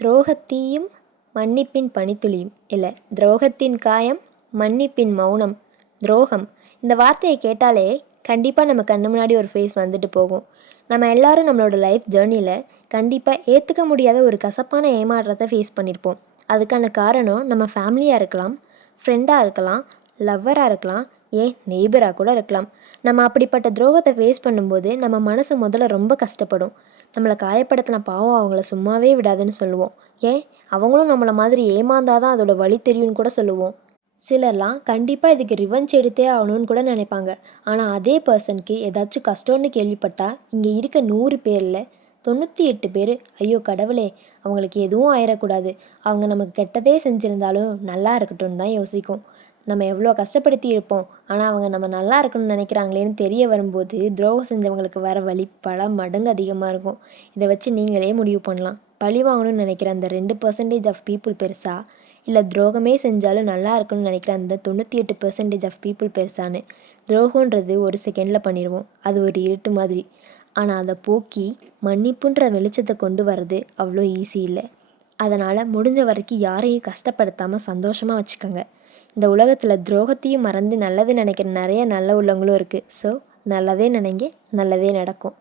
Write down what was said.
துரோகத்தீயும் மன்னிப்பின் பனித்துளியும் இல்லை துரோகத்தின் காயம் மன்னிப்பின் மௌனம் துரோகம். இந்த வார்த்தையை கேட்டாலே கண்டிப்பாக நம்ம கண்ணு முன்னாடி ஒரு ஃபேஸ் வந்துட்டு போகும். நம்ம எல்லாரும் நம்மளோட லைஃப் ஜேர்னியில் கண்டிப்பாக ஏற்றுக்க முடியாத ஒரு கசப்பான ஏமாற்றத்தை ஃபேஸ் பண்ணியிருப்போம் அதுக்கான காரணம் நம்ம ஃபேமிலியாக இருக்கலாம் ஃப்ரெண்டாக இருக்கலாம் லவ்வராக இருக்கலாம் ஏன் நெய்பராக கூட இருக்கலாம். நம்ம அப்படிப்பட்ட துரோகத்தை ஃபேஸ் பண்ணும்போது நம்ம மனசு முதல்ல ரொம்ப கஷ்டப்படும். நம்மளை காயப்படுத்தின பாவம் அவங்கள சும்மாவே விடாதுன்னு சொல்லுவோம். ஏன் அவங்களும் நம்மளை மாதிரி ஏமாந்தாதான் அதோட வழி தெரியும்னு கூட சொல்லுவோம். சிலர்லாம் கண்டிப்பாக இதுக்கு ரிவெஞ்ச் எடுத்தே ஆகணும்னு கூட நினைப்பாங்க. ஆனால் அதே பர்சனுக்கு ஏதாச்சும் கஷ்டம்னு கேள்விப்பட்டால் இங்கே இருக்க நூறு பேரில் தொண்ணூற்றி எட்டு பேர் ஐயோ கடவுளே அவங்களுக்கு எதுவும் ஆயிடக்கூடாது அவங்க நமக்கு கெட்டதே செஞ்சுருந்தாலும் நல்லா இருக்கட்டும்னு தான் யோசிக்கும். நம்ம எவ்வளோ கஷ்டப்படுத்தி இருப்போம் ஆனால் அவங்க நம்ம நல்லா இருக்கணும்னு நினைக்கிறாங்களேன்னு தெரிய வரும்போது துரோகம் செஞ்சவங்களுக்கு வர வழி பல மடங்கு அதிகமாக இருக்கும். இதை வச்சு நீங்களே முடிவு பண்ணலாம். பழி வாங்கணும்னு நினைக்கிற அந்த ரெண்டு பர்சன்டேஜ் ஆஃப் பீப்புள் பெருசா? இல்லை துரோகமே செஞ்சாலும் நல்லா இருக்கணும்னு நினைக்கிற அந்த தொண்ணூற்றி எட்டு பர்சன்டேஜ் ஆஃப் பீப்புள் பெருசான்னு? துரோகன்றது ஒரு செகண்டில் பண்ணிடுவோம். அது ஒரு இருட்டு மாதிரி. ஆனால் அதை போக்கி மன்னிப்புன்ற வெளிச்சத்தை கொண்டு வர்றது அவ்வளோ ஈஸி இல்லை. அதனால் முடிஞ்ச வரைக்கும் யாரையும் கஷ்டப்படுத்தாமல் சந்தோஷமாக வச்சுக்கோங்க. இந்த உலகத்தில் துரோகத்தையும் மறந்து நல்லது நினைக்கிற நிறைய நல்ல உள்ளவங்களும் இருக்குது ஸோ நல்லதே நினைங்க நல்லதே நடக்கும்.